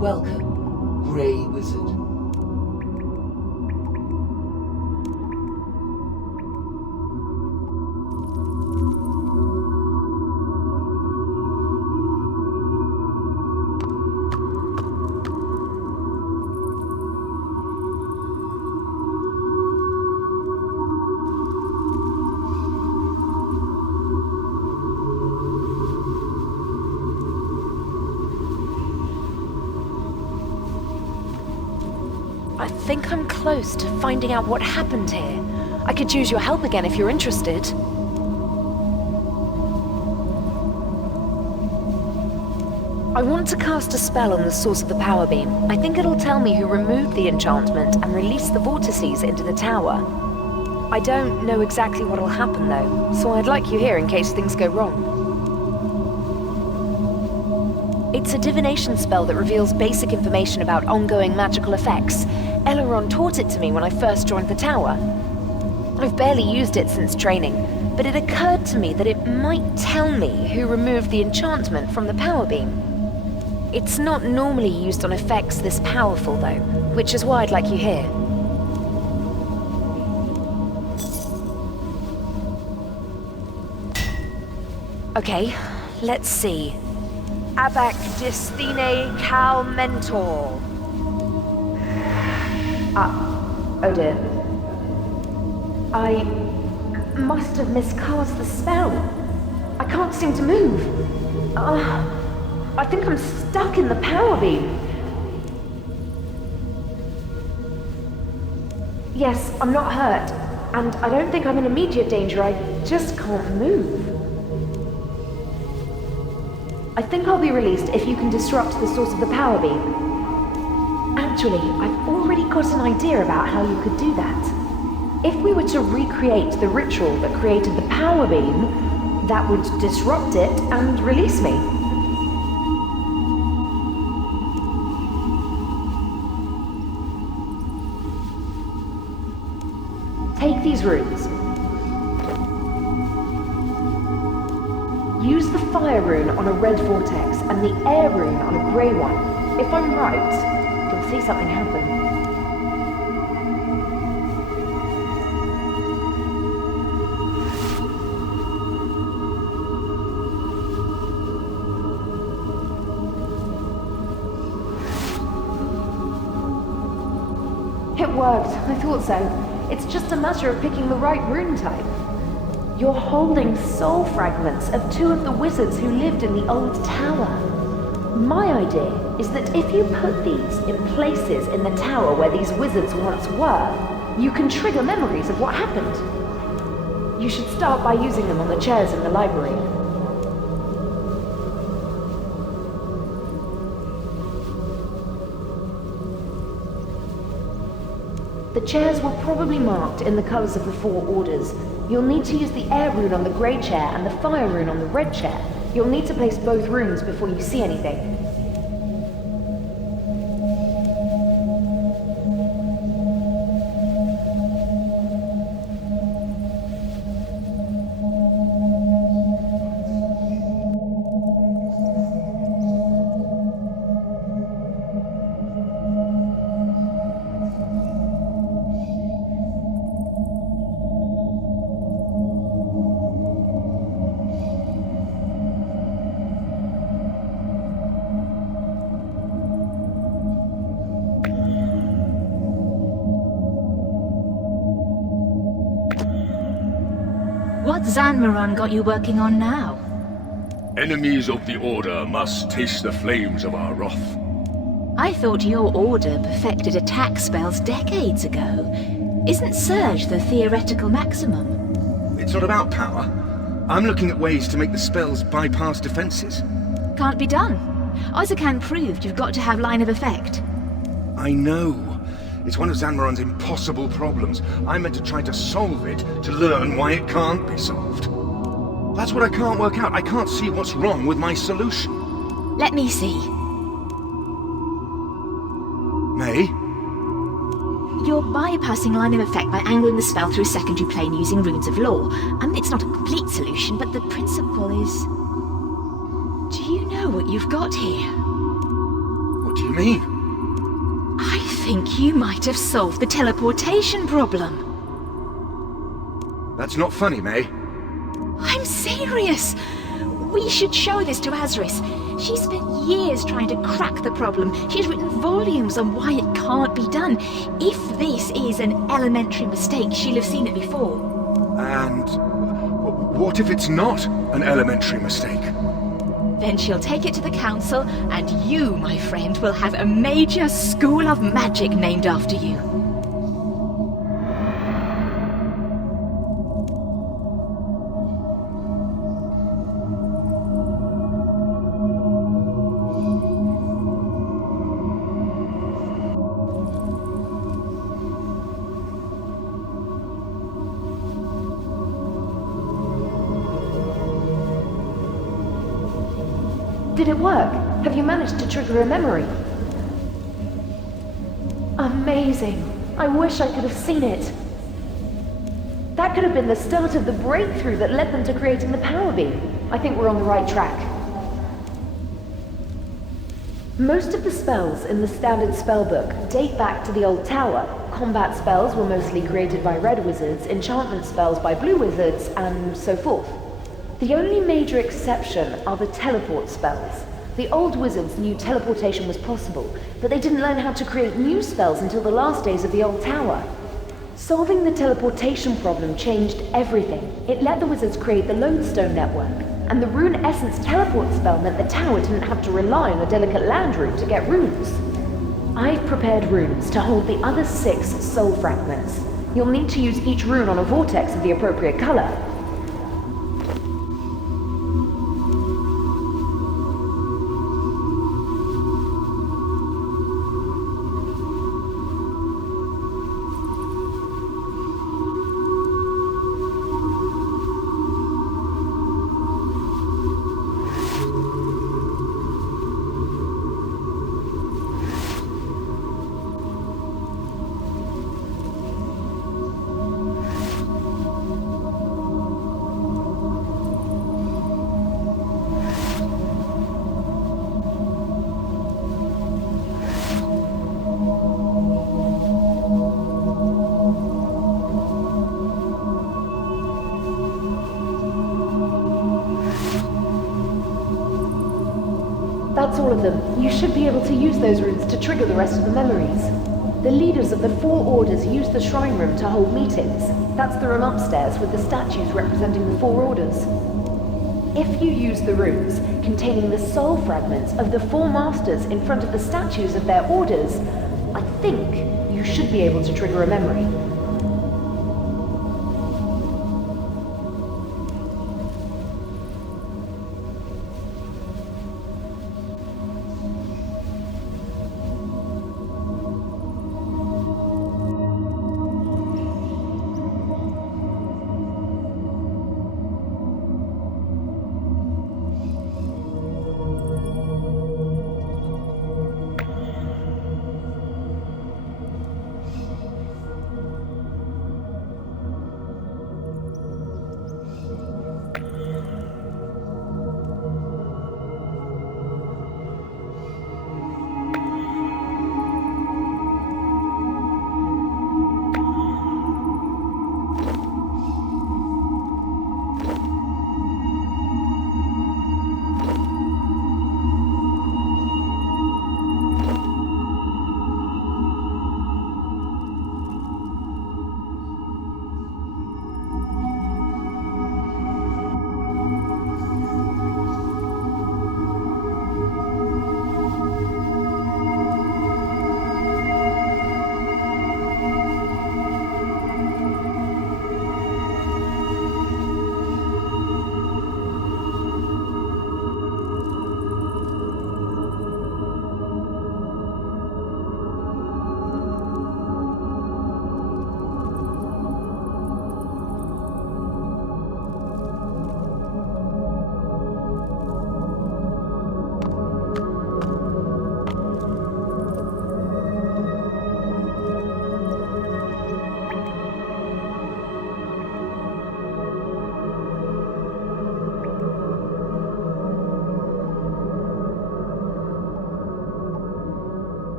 Welcome, Grey Wizard. I think I'm close to finding out what happened here. I could use your help again if you're interested. I want to cast a spell on the source of the power beam. I think it'll tell me who removed the enchantment and released the vortices into the tower. I don't know exactly what'll happen though, so I'd like you here in case things go wrong. It's a divination spell that reveals basic information about ongoing magical effects. Ariane taught it to me when I first joined the tower. I've barely used it since training, but it occurred to me that it might tell me who removed the enchantment from the power beam. It's not normally used on effects this powerful though, which is why I'd like you here. Okay, let's see. Abac Distine Cal Mentor. Oh dear. I must have miscast the spell. I can't seem to move. I think I'm stuck in the power beam. Yes, I'm not hurt, and I don't think I'm in immediate danger. I just can't move. I think I'll be released if you can disrupt the source of the power beam. Actually, I've already got an idea about how you could do that. If we were to recreate the ritual that created the power beam, that would disrupt it and release me. Take these runes. Use the fire rune on a red vortex and the air rune on a grey one. If I'm right, you'll see something happen. It worked, I thought so. It's just a matter of picking the right rune type. You're holding soul fragments of two of the wizards who lived in the old tower. My idea is that if you put these in places in the tower where these wizards once were, you can trigger memories of what happened. You should start by using them on the chairs in the library. The chairs were probably marked in the colours of the four orders. You'll need to use the air rune on the grey chair and the fire rune on the red chair. You'll need to place both runes before you see anything. What's Zanmaron got you working on now? Enemies of the Order must taste the flames of our wrath. I thought your order perfected attack spells decades ago. Isn't Surge the theoretical maximum? It's not about power. I'm looking at ways to make the spells bypass defenses. Can't be done. Ozakan proved you've got to have line of effect. I know. It's one of Zanmaron's impossible problems. I'm meant to try to solve it, to learn why it can't be solved. That's what I can't work out. I can't see what's wrong with my solution. Let me see. May? You're bypassing line of effect by angling the spell through a secondary plane using runes of law. I mean, it's not a complete solution, but the principle is... Do you know what you've got here? What do you mean? I think you might have solved the teleportation problem. That's not funny, May. I'm serious. We should show this to Azris. She's spent years trying to crack the problem. She's written volumes on why it can't be done. If this is an elementary mistake, she'll have seen it before. And what if it's not an elementary mistake? Then she'll take it to the council, and you, my friend, will have a major school of magic named after you. Did it work? Have you managed to trigger a memory? Amazing. I wish I could have seen it. That could have been the start of the breakthrough that led them to creating the power beam. I think we're on the right track. Most of the spells in the standard spellbook date back to the old tower. Combat spells were mostly created by red wizards, enchantment spells by blue wizards, and so forth. The only major exception are the teleport spells. The old wizards knew teleportation was possible, but they didn't learn how to create new spells until the last days of the old tower. Solving the teleportation problem changed everything. It let the wizards create the Lodestone network, and the Rune Essence teleport spell meant the tower didn't have to rely on a delicate land route to get runes. I've prepared runes to hold the other 6 soul fragments. You'll need to use each rune on a vortex of the appropriate color. That's all of them. You should be able to use those runes to trigger the rest of the memories. The leaders of the 4 orders use the shrine room to hold meetings. That's the room upstairs with the statues representing the 4 orders. If you use the runes containing the soul fragments of the 4 masters in front of the statues of their orders, I think you should be able to trigger a memory.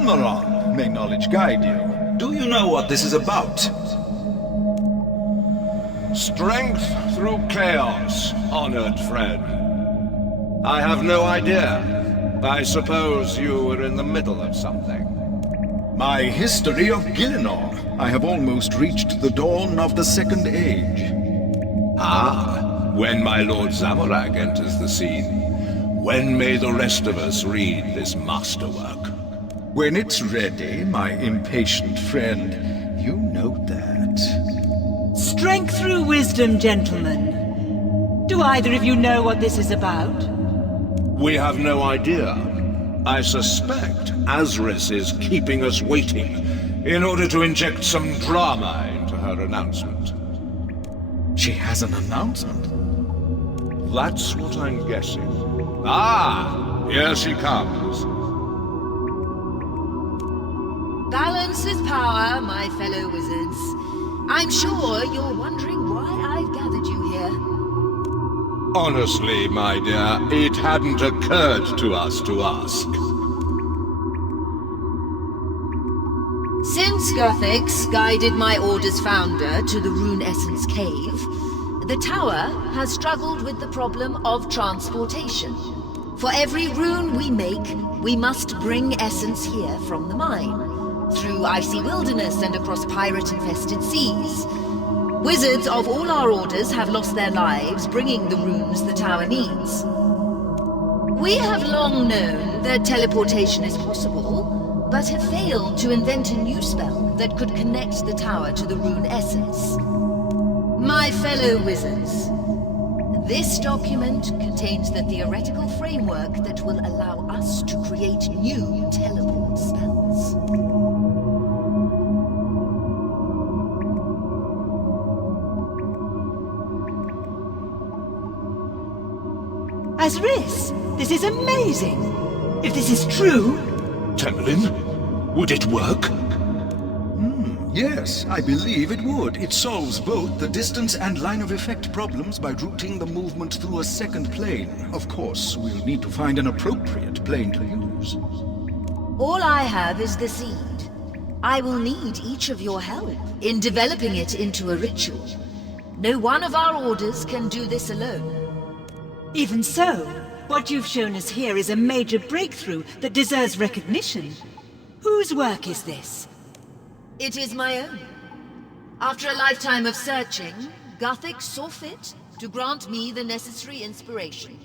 Zanmaron, may knowledge guide you. Do you know what this is about? Strength through chaos, honored friend. I have no idea. I suppose you were in the middle of something. My history of Gielinor. I have almost reached the dawn of the Second Age. Ah, when my Lord Zamorak enters the scene, when may the rest of us read this masterwork? When it's ready, my impatient friend. You know that. Strength through wisdom, gentlemen. Do either of you know what this is about? We have no idea. I suspect Azris is keeping us waiting in order to inject some drama into her announcement. She has an announcement? That's what I'm guessing. Ah, here she comes. Balance is power, my fellow wizards. I'm sure you're wondering why I've gathered you here. Honestly, my dear, it hadn't occurred to us to ask. Since Guthix guided my Order's founder to the Rune Essence Cave, the tower has struggled with the problem of transportation. For every rune we make, we must bring essence here from the mine, through icy wilderness and across pirate-infested seas. Wizards of all our orders have lost their lives bringing the runes the tower needs. We have long known that teleportation is possible, but have failed to invent a new spell that could connect the tower to the rune essence. My fellow wizards, this document contains the theoretical framework that will allow us to create new teleport spells. Azris, this is amazing! If this is true... Temelin, would it work? Yes, I believe it would. It solves both the distance and line of effect problems by routing the movement through a second plane. Of course, we'll need to find an appropriate plane to use. All I have is the seed. I will need each of your help in developing it into a ritual. No one of our orders can do this alone. Even so, what you've shown us here is a major breakthrough that deserves recognition. Whose work is this? It is my own. After a lifetime of searching, Guthix saw fit to grant me the necessary inspiration.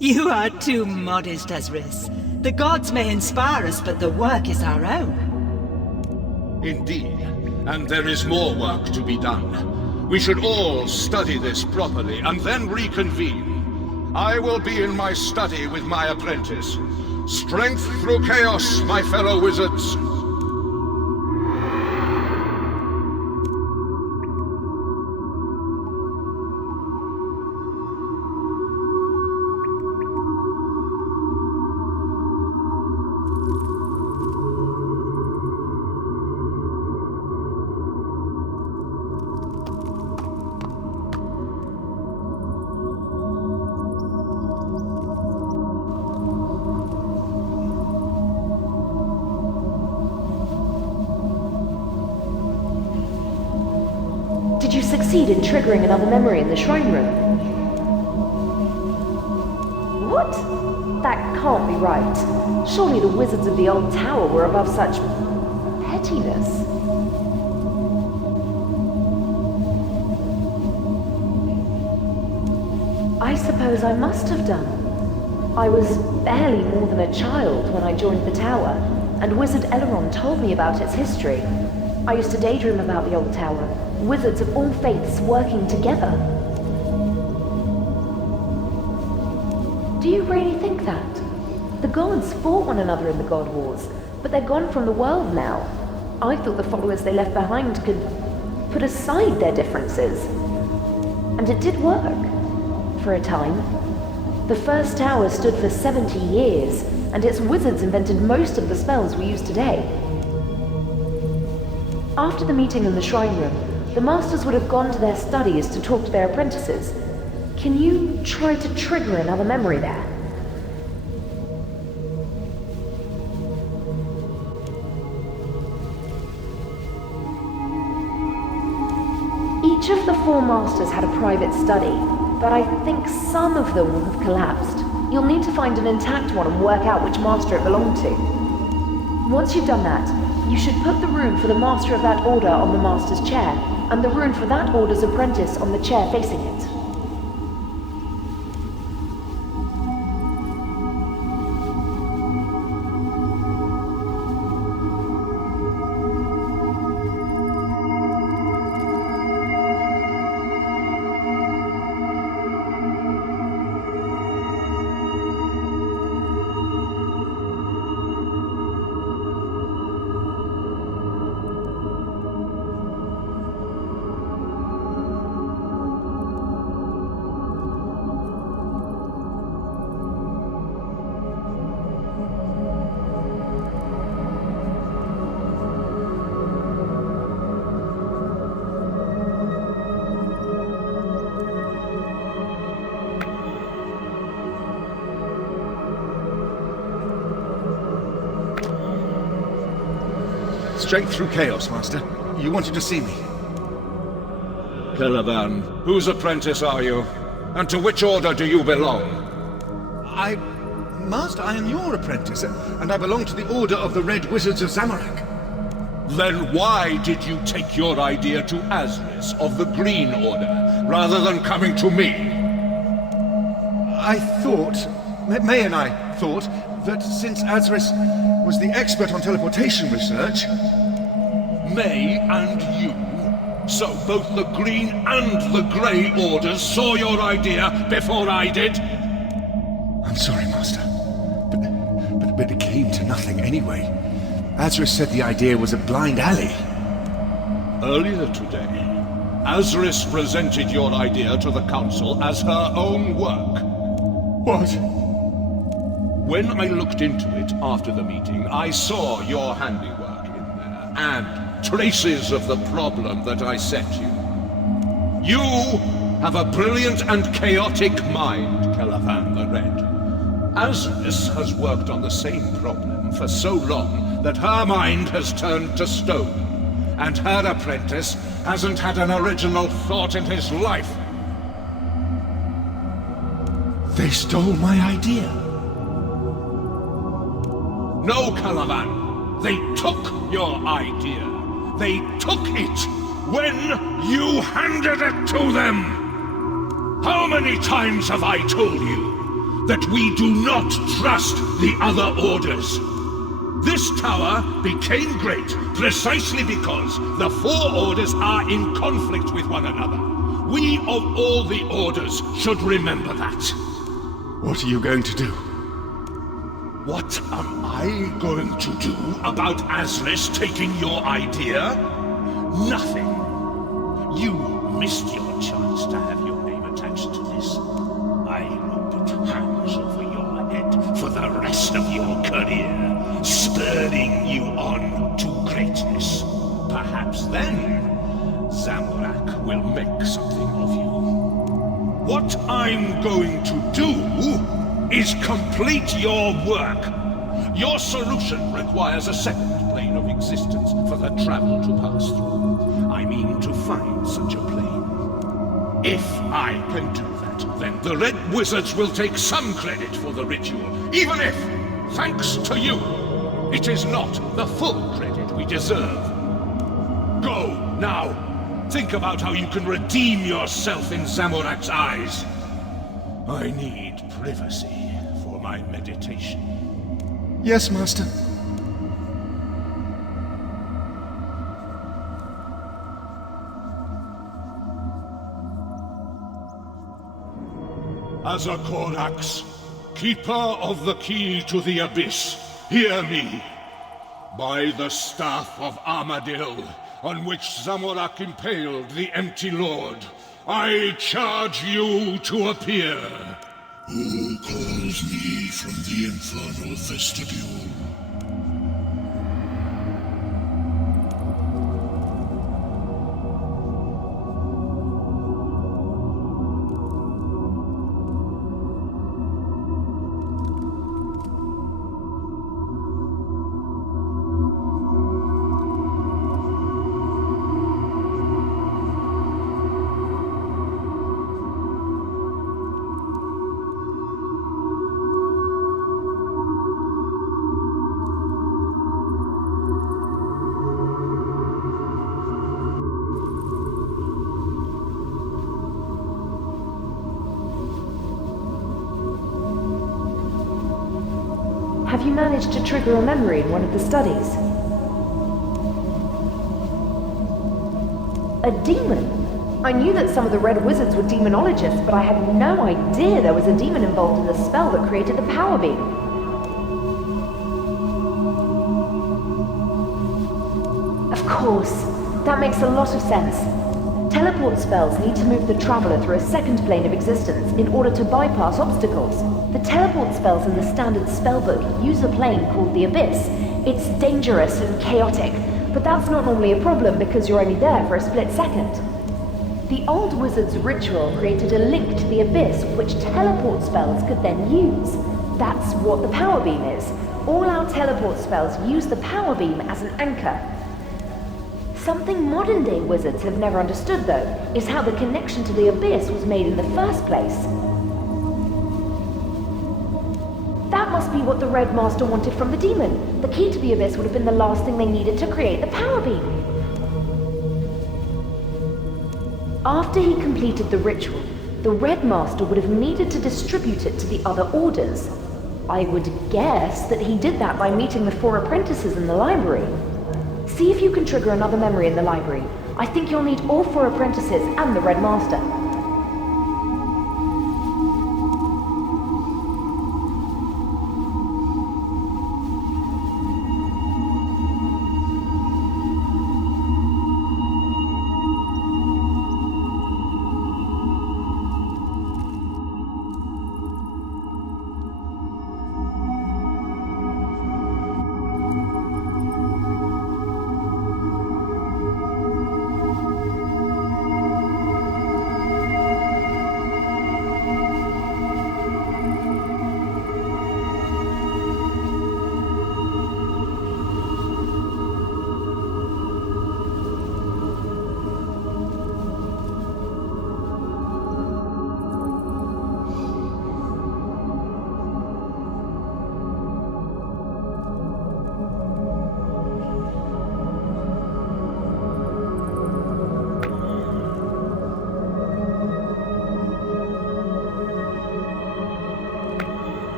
You are too modest, Azris. The gods may inspire us, but the work is our own. Indeed, and there is more work to be done. We should all study this properly and then reconvene. I will be in my study with my apprentice. Strength through chaos, my fellow wizards. Did you succeed in triggering another memory in the shrine room? What? That can't be right. Surely the wizards of the old tower were above such pettiness. I suppose I must have done. I was barely more than a child when I joined the tower, and Wizard Eleron told me about its history. I used to daydream about the old tower, wizards of all faiths working together. Do you really think that? The gods fought one another in the God Wars, but they're gone from the world now. I thought the followers they left behind could put aside their differences. And it did work. For a time. The first tower stood for 70 years, and its wizards invented most of the spells we use today. After the meeting in the shrine room, the masters would have gone to their studies to talk to their apprentices. Can you try to trigger another memory there? Each of the 4 masters had a private study, but I think some of them will have collapsed. You'll need to find an intact one and work out which master it belonged to. Once you've done that, you should put the rune for the master of that order on the master's chair, and the rune for that order's apprentice on the chair facing it. Straight through chaos, Master. You wanted to see me. Caravan, whose apprentice are you? And to which order do you belong? Master, I am your apprentice, and I belong to the Order of the Red Wizards of Zamorak. Then why did you take your idea to Azris of the Green Order, rather than coming to me? I thought, May and I thought, that since Azris was the expert on teleportation research... May and you? So both the Green and the Grey Orders saw your idea before I did? I'm sorry, Master. But it came to nothing anyway. Azris said the idea was a blind alley. Earlier today, Azris presented your idea to the Council as her own work. What? When I looked into it after the meeting, I saw your handiwork in there, and traces of the problem that I set you. You have a brilliant and chaotic mind, Caravan the Red. Azris has worked on the same problem for so long that her mind has turned to stone, and her apprentice hasn't had an original thought in his life. They stole my idea. No, Caravan. They took your idea. They took it when you handed it to them. How many times have I told you that we do not trust the other orders? This tower became great precisely because the 4 orders are in conflict with one another. We of all the orders should remember that. What are you going to do? What am I going to do about Azris taking your idea? Nothing. You missed your chance to have your name attached to this. I hope it hangs over your head for the rest of your career, spurring you on to greatness. Perhaps then, Zamorak will make something of you. What I'm going to do is complete your work. Your solution requires a second plane of existence for the travel to pass through. I mean to find such a plane. If I can do that, then the Red Wizards will take some credit for the ritual, even if, thanks to you, it is not the full credit we deserve. Go, now. Think about how you can redeem yourself in Zamorak's eyes. I need privacy for my meditation. Yes, Master. Azakorax, keeper of the key to the abyss, hear me. By the staff of Armadil, on which Zamorak impaled the empty lord, I charge you to appear. Who calls me from the infernal vestibule? Have you managed to trigger a memory in one of the studies? A demon? I knew that some of the Red Wizards were demonologists, but I had no idea there was a demon involved in the spell that created the power beam. Of course, that makes a lot of sense. Teleport spells need to move the Traveler through a second plane of existence in order to bypass obstacles. The teleport spells in the standard spellbook use a plane called the Abyss. It's dangerous and chaotic, but that's not normally a problem because you're only there for a split second. The old wizard's ritual created a link to the Abyss which teleport spells could then use. That's what the power beam is. All our teleport spells use the power beam as an anchor. Something modern-day wizards have never understood, though, is how the connection to the Abyss was made in the first place. That must be what the Red Master wanted from the demon. The key to the Abyss would have been the last thing they needed to create the power beam. After he completed the ritual, the Red Master would have needed to distribute it to the other orders. I would guess that he did that by meeting the 4 apprentices in the library. See if you can trigger another memory in the library. I think you'll need all 4 apprentices and the Red Master.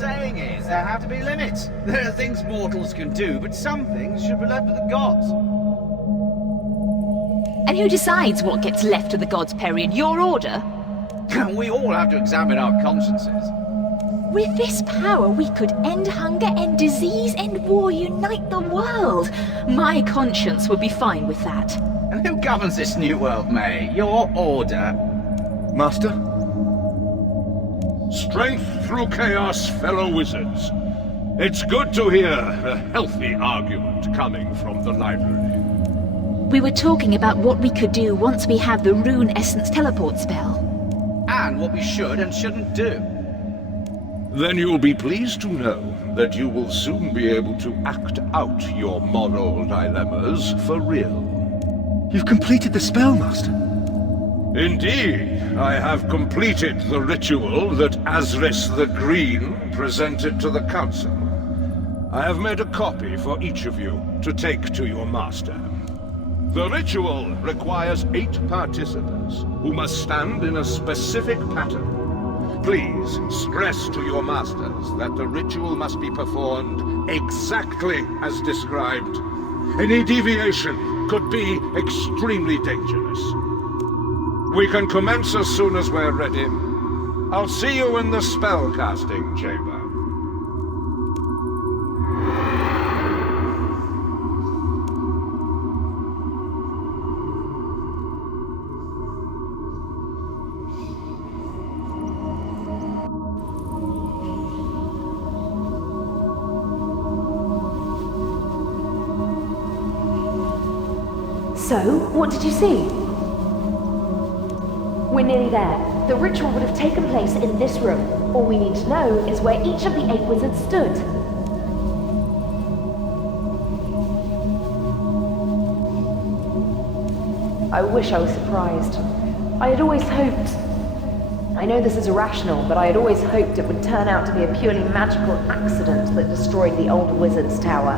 Saying is, there have to be limits. There are things mortals can do, but some things should be left to the gods. And who decides what gets left to the gods, Period? Your order? We all have to examine our consciences. With this power, we could end hunger, end disease, end war, unite the world. My conscience would be fine with that. And who governs this new world, May? Your order? Master? Strength through chaos, fellow wizards. It's good to hear a healthy argument coming from the library. We were talking about what we could do once we have the Rune Essence teleport spell. And what we should and shouldn't do. Then you'll be pleased to know that you will soon be able to act out your moral dilemmas for real. You've completed the spell, Master. Indeed, I have completed the ritual that Azris the Green presented to the Council. I have made a copy for each of you to take to your master. The ritual requires 8 participants who must stand in a specific pattern. Please stress to your masters that the ritual must be performed exactly as described. Any deviation could be extremely dangerous. We can commence as soon as we're ready. I'll see you in the spellcasting chamber. So, what did you see? We're nearly there. The ritual would have taken place in this room. All we need to know is where each of the 8 wizards stood. I wish I was surprised. I had always hoped... I know this is irrational, but I had always hoped it would turn out to be a purely magical accident that destroyed the old wizard's tower.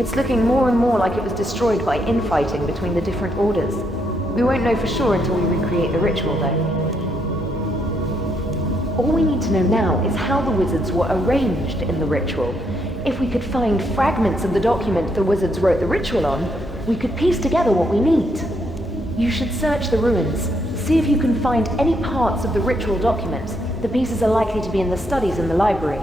It's looking more and more like it was destroyed by infighting between the different orders. We won't know for sure until we recreate the ritual, though. All we need to know now is how the wizards were arranged in the ritual. If we could find fragments of the document the wizards wrote the ritual on, we could piece together what we need. You should search the ruins. See if you can find any parts of the ritual document. The pieces are likely to be in the studies in the library.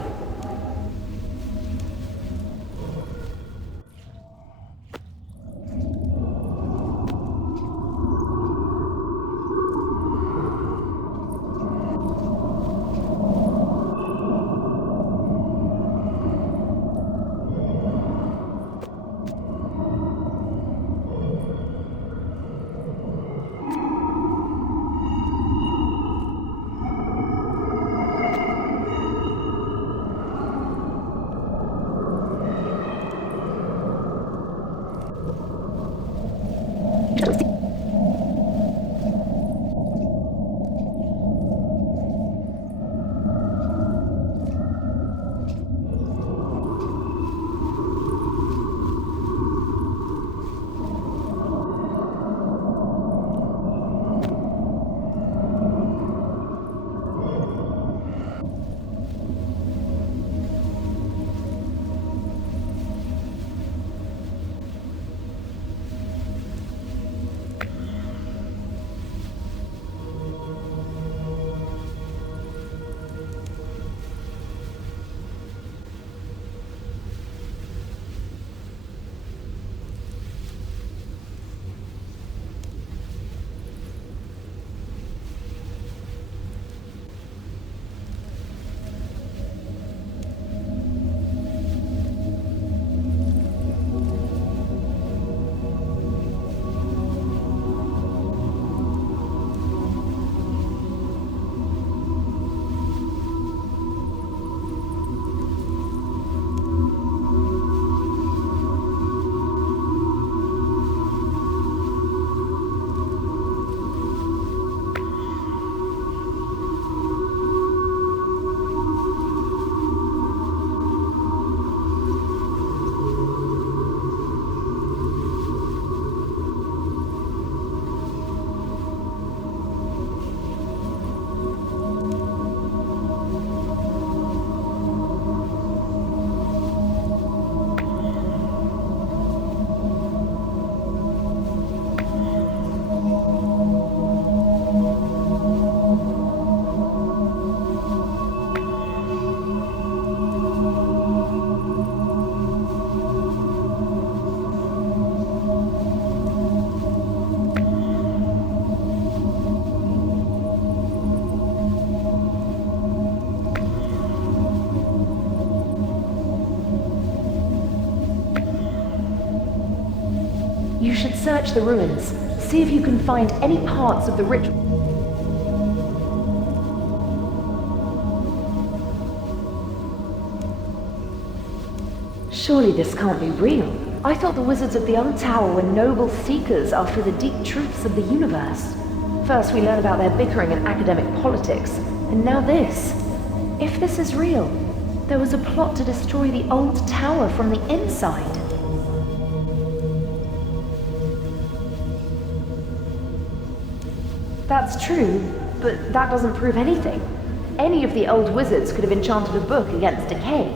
You should search the ruins. See if you can find any parts of the ritual. Surely this can't be real. I thought the wizards of the old tower were noble seekers after the deep truths of the universe. First we learn about their bickering and academic politics, and now this. If this is real, there was a plot to destroy the old tower from the inside. That's true, but that doesn't prove anything. Any of the old wizards could have enchanted a book against decay.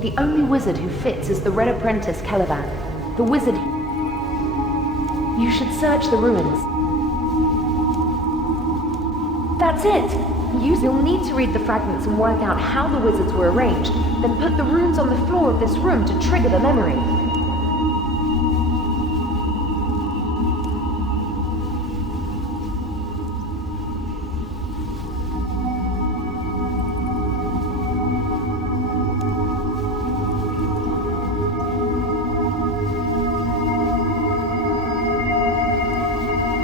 The only wizard who fits is the Red Apprentice Caliban. The wizard... You should search the ruins. That's it! You'll need to read the fragments and work out how the wizards were arranged, then put the runes on the floor of this room to trigger the memory.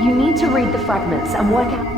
You need to read the fragments and work out...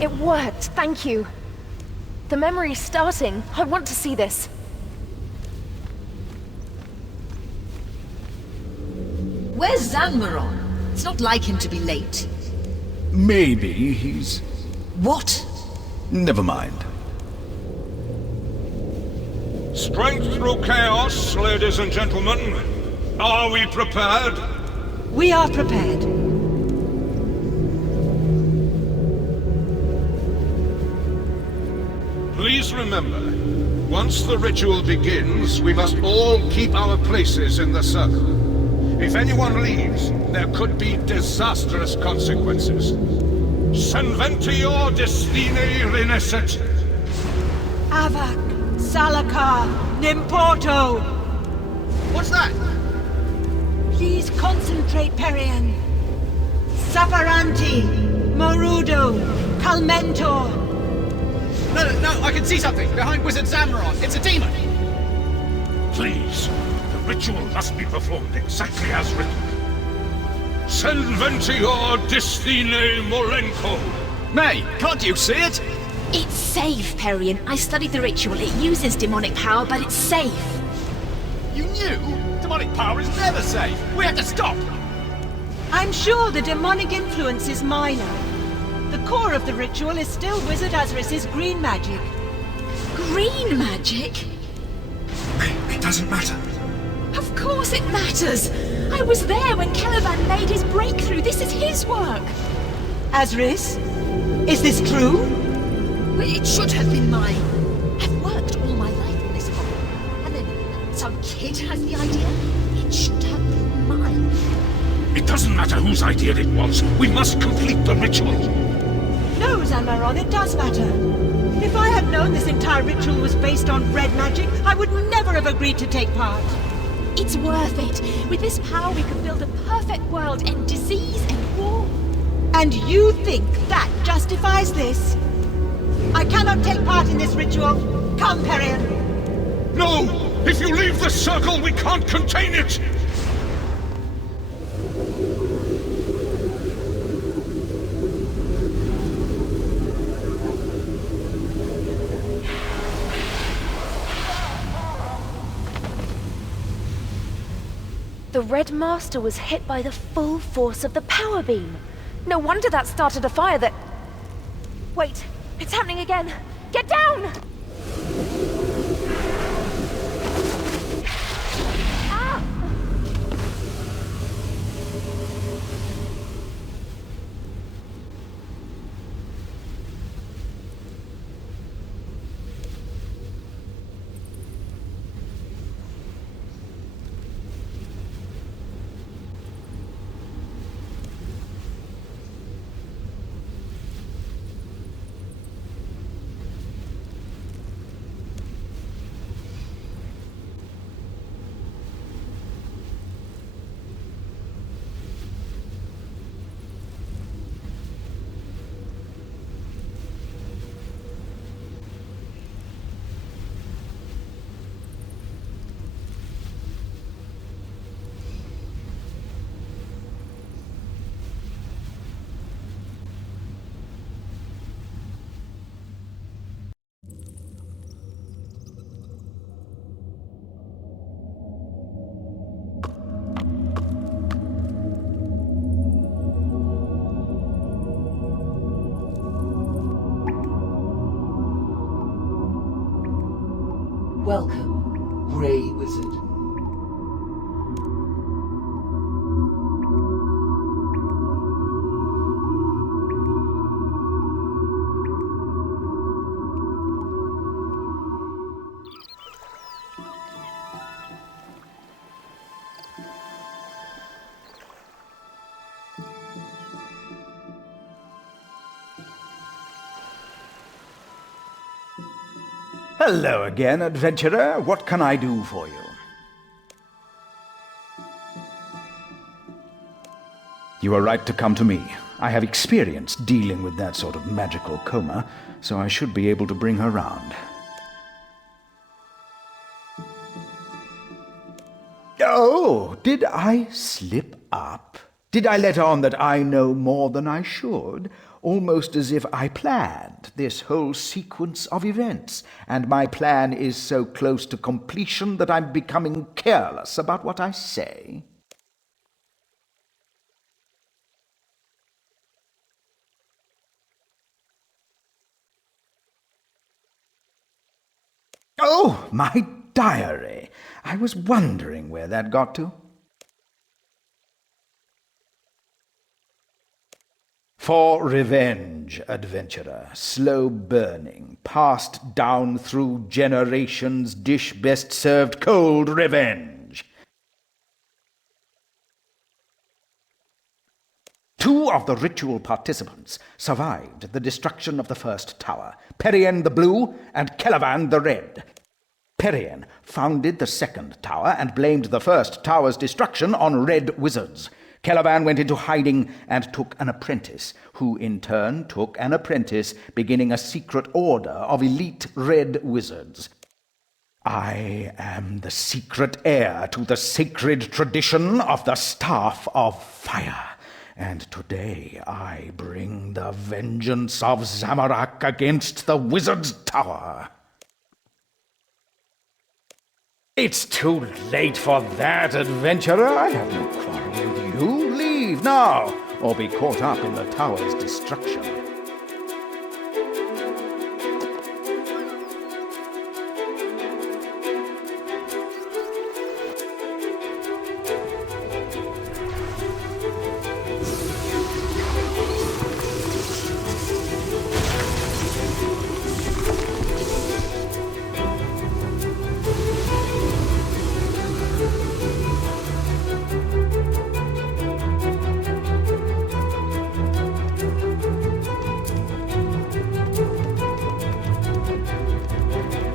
It worked, thank you. The memory's starting. I want to see this. Where's Zanmaron? It's not like him to be late. Maybe he's... What? Never mind. Strength through chaos, ladies and gentlemen. Are we prepared? We are prepared. Please remember, once the ritual begins, we must all keep our places in the circle. If anyone leaves, there could be disastrous consequences. Senventior destine renescet. Avak, Salakar, Nimporto. What's that? Please concentrate, Perian. Safaranti, Morudo, Calmentor. No, I can see something behind Wizard Zanmaron. It's a demon. Please, the ritual must be performed exactly as written. Senventior destine molenko. May, can't you see it? It's safe, Perian. I studied the ritual. It uses demonic power, but it's safe. You knew? Demonic power is never safe. We have to stop. I'm sure the demonic influence is minor. The core of the ritual is still Wizard Azris's green magic. Green magic? It doesn't matter. Of course it matters! I was there when Caliban made his breakthrough. This is his work. Azris? Is this true? Well, it should have been mine. I've worked all my life on this problem. And then some kid has the idea. It should have been mine. It doesn't matter whose idea it was. We must complete the ritual. No, Zanmaron, it does matter. If I had known this entire ritual was based on red magic, I would never have agreed to take part. It's worth it. With this power, we could build a perfect world, end disease and war. And you think that justifies this? I cannot take part in this ritual. Come, Perian. No! If you leave the circle, we can't contain it! The Red Master was hit by the full force of the power beam. No wonder that started a fire that... Wait, it's happening again! Get down! Ah! Welcome, Grey Wizard. Hello again, adventurer. What can I do for you? You are right to come to me. I have experience dealing with that sort of magical coma, so I should be able to bring her round. Oh, did I slip up? Did I let on that I know more than I should? Almost as if I planned this whole sequence of events, and my plan is so close to completion that I'm becoming careless about what I say. Oh, my diary! I was wondering where that got to. For revenge, adventurer, slow burning, passed down through generations, dish best served cold revenge. 2 of the ritual participants survived the destruction of the first tower, Ariane the blue and Celavan the red. Ariane founded the second tower and blamed the first tower's destruction on red wizards. Celavan went into hiding and took an apprentice, who in turn took an apprentice, beginning a secret order of elite red wizards. I am the secret heir to the sacred tradition of the Staff of Fire, and today I bring the vengeance of Zamorak against the Wizard's Tower. It's too late for that, adventurer. I have no quarrel with you. Leave now, or be caught up in the tower's destruction.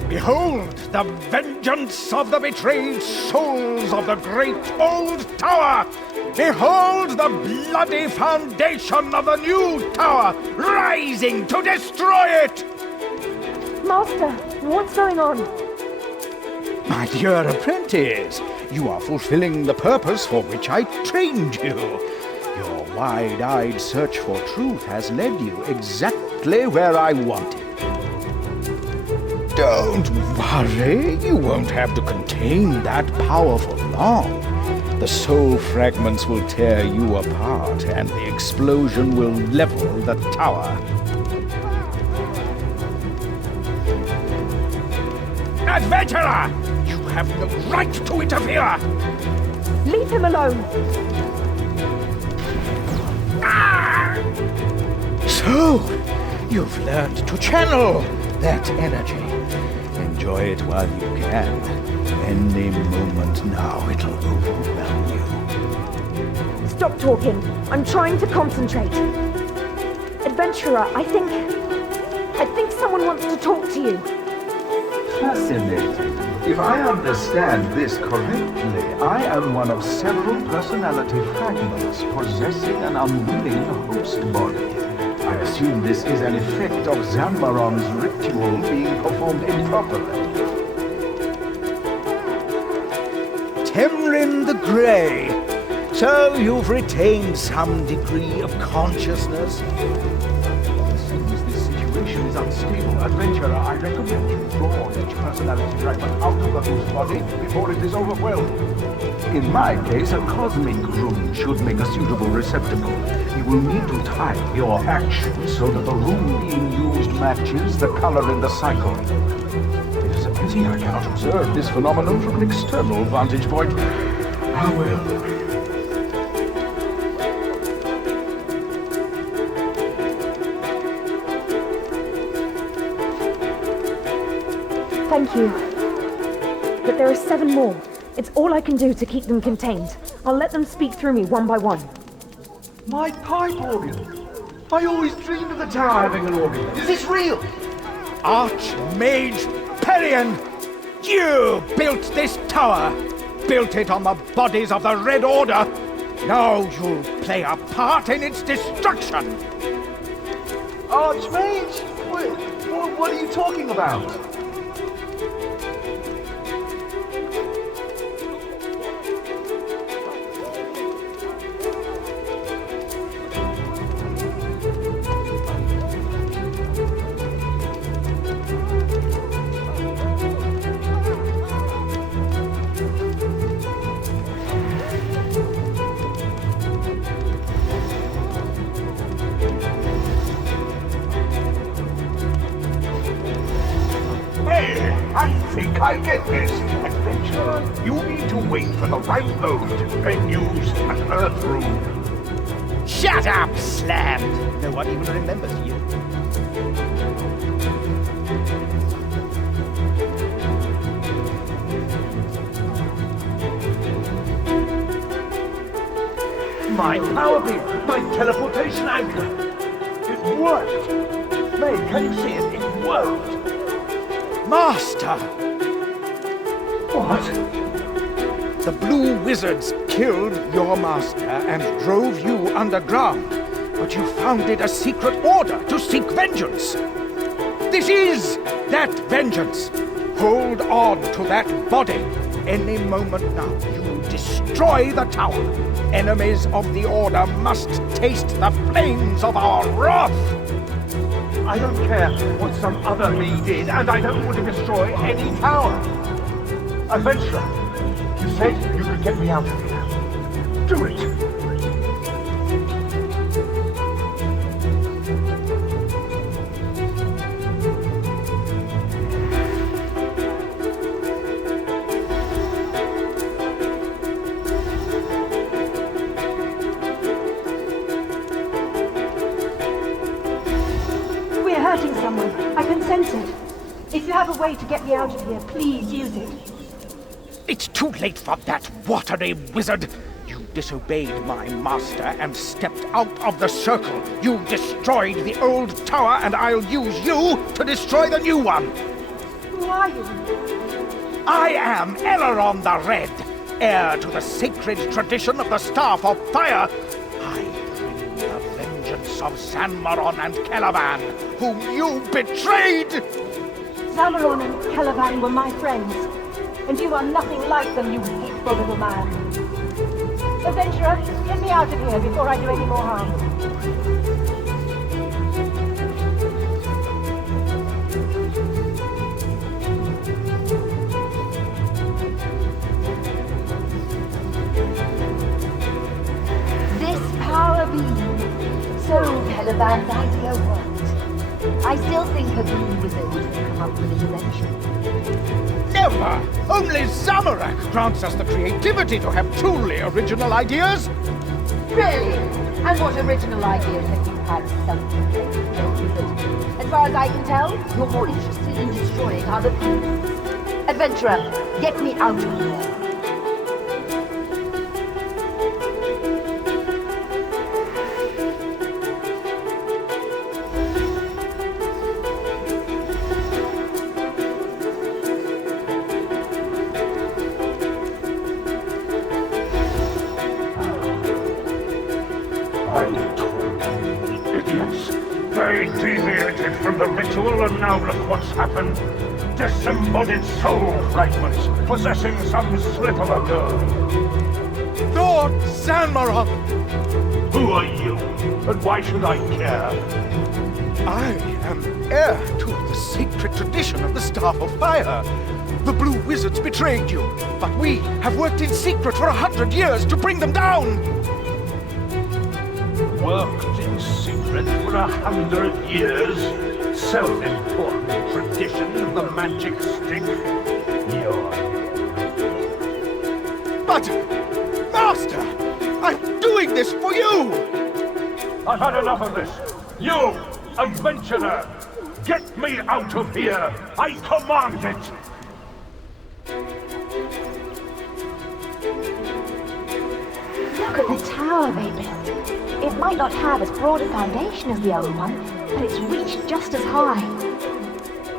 Behold the vengeance of the betrayed souls of the great old tower! Behold the bloody foundation of the new tower, rising to destroy it! Master, what's going on? My dear apprentice, you are fulfilling the purpose for which I trained you. Your wide-eyed search for truth has led you exactly where I wanted. Don't worry, you won't have to contain that power for long. The soul fragments will tear you apart, and the explosion will level the tower. Adventurer! You have no right to interfere! Leave him alone! Ah! So, you've learned to channel that energy. Enjoy it while you can. Any moment now, it'll overwhelm you. Stop talking. I'm trying to concentrate. Adventurer, I think someone wants to talk to you. Fascinating. If I understand this correctly, I am one of several personality fragments possessing an unwilling host body. I assume this is an effect of Zamoron's ritual being performed improperly. Temrin the Grey. So you've retained some degree of consciousness? It seems this situation is unstable. Adventurer, I recommend you draw each personality fragment out of the host body before it is overwhelmed. In my case, a cosmic rune should make a suitable receptacle. You will need to time your actions so that the rune being used matches the color in the cycle. It is a pity I cannot observe this phenomenon from an external vantage point. Ah, well. Thank you. But there are 7 more. It's all I can do to keep them contained. I'll let them speak through me one by one. My pipe organ! I always dreamed of the tower having an organ. Is this real? Archmage Ariane! You built this tower! Built it on the bodies of the Red Order! Now you'll play a part in its destruction! Archmage? What are you talking about? think I get this. Adventurer, you need to wait for the right moment and use an Earth Rune. Shut up, Slammed! No one even remembers you. My power beam! My teleportation anchor! It worked! May, can you see it? It worked! Master! What? The blue wizards killed your master and drove you underground, but you founded a secret order to seek vengeance. This is that vengeance. Hold on to that body. Any moment now, you destroy the tower. Enemies of the order must taste the flames of our wrath. I don't care what some other me did, and I don't want to destroy any tower. Adventurer, you said you could get me out of here. Do it! We're hurting someone. I can sense it. If you have a way to get me out of here, please use it. It's too late for that watery wizard. You disobeyed my master and stepped out of the circle. You destroyed the old tower, and I'll use you to destroy the new one. Who are you? I am Eleron the Red, heir to the sacred tradition of the Staff of Fire. I bring the vengeance of Sanmaron and Calavan, whom you betrayed! Zamaron and Calavan were my friends, and you are nothing like them, you hateful little man. Adventurer, get me out of here before I do any more harm. This power beam. So Calavan's idea worked. I still think a blue wizard would have come up with an invention. Never! Only Zamorak grants us the creativity to have truly original ideas. Really? And what original ideas have you had, self-proclaimed wizard? As far as I can tell, you're more interested in destroying other people. Adventurer, get me out of here. They deviated from the ritual, and now look what's happened. Disembodied soul fragments possessing some slip of a girl. Lord Sanmaron! Who are you, and why should I care? I am heir to the sacred tradition of the Staff of Fire. The Blue Wizards betrayed you, but we have worked in secret for 100 years to bring them down. Worked in secret for 100 years? Self-important tradition of the magic stick? But, Master, I'm doing this for you! I've had enough of this. You, adventurer, get me out of here! I command it! Look at the tower they built. It might not have as broad a foundation as the old one, but it's reached just as high.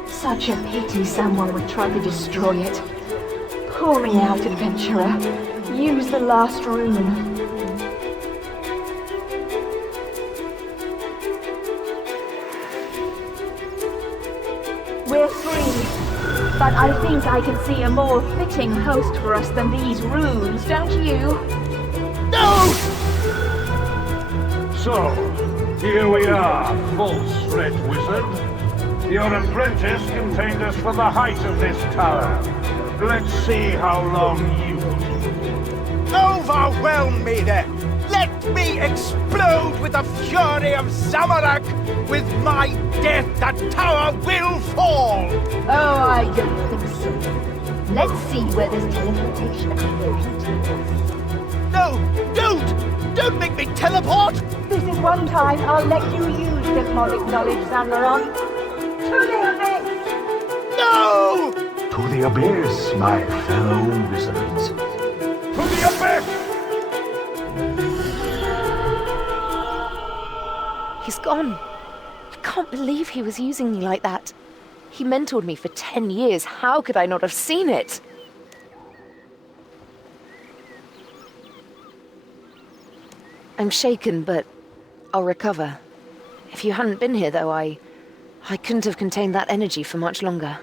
Such a pity someone would try to destroy it. Pull me out, adventurer. Use the last rune. We're free, but I think I can see a more fitting host for us than these runes, don't you? No! So, here we are, false red wizard. Your apprentice contained us for the height of this tower. Let's see how long you... Overwhelm me then! Let me explode! explode with the fury of Zamorak. With my death, the tower will fall! Oh, I don't think so. Let's see where this teleportation explosion takes us. No, don't make me teleport! This is one time I'll let you use hypnotic knowledge, Zanmaron. To the abyss! No! To the abyss, my fellow wizards. To the abyss! He's gone. I can't believe he was using me like that. He mentored me for 10 years. How could I not have seen it? I'm shaken, but I'll recover. If you hadn't been here, though, I couldn't have contained that energy for much longer.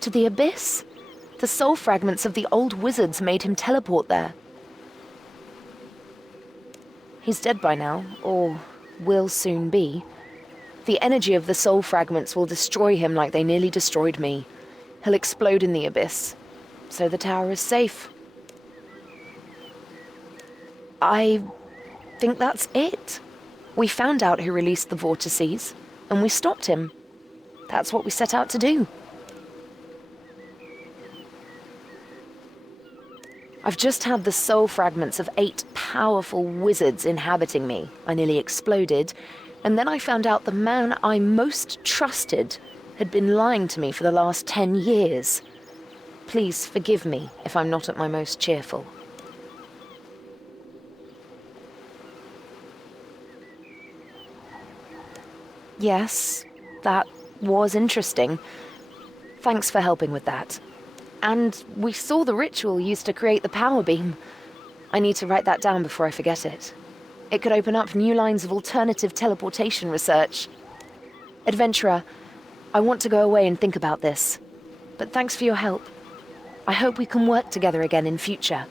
To the abyss? The soul fragments of the old wizards made him teleport there. He's dead by now, or will soon be. The energy of the soul fragments will destroy him like they nearly destroyed me. He'll explode in the abyss. So the tower is safe. I think that's it. We found out who released the vortices, and we stopped him. That's what we set out to do. I've just had the soul fragments of 8 powerful wizards inhabiting me. I nearly exploded, and then I found out the man I most trusted had been lying to me for the last 10 years. Please forgive me if I'm not at my most cheerful. Yes, that was interesting. Thanks for helping with that. And we saw the ritual used to create the power beam. I need to write that down before I forget it. It could open up new lines of alternative teleportation research. Adventurer, I want to go away and think about this. But thanks for your help. I hope we can work together again in future.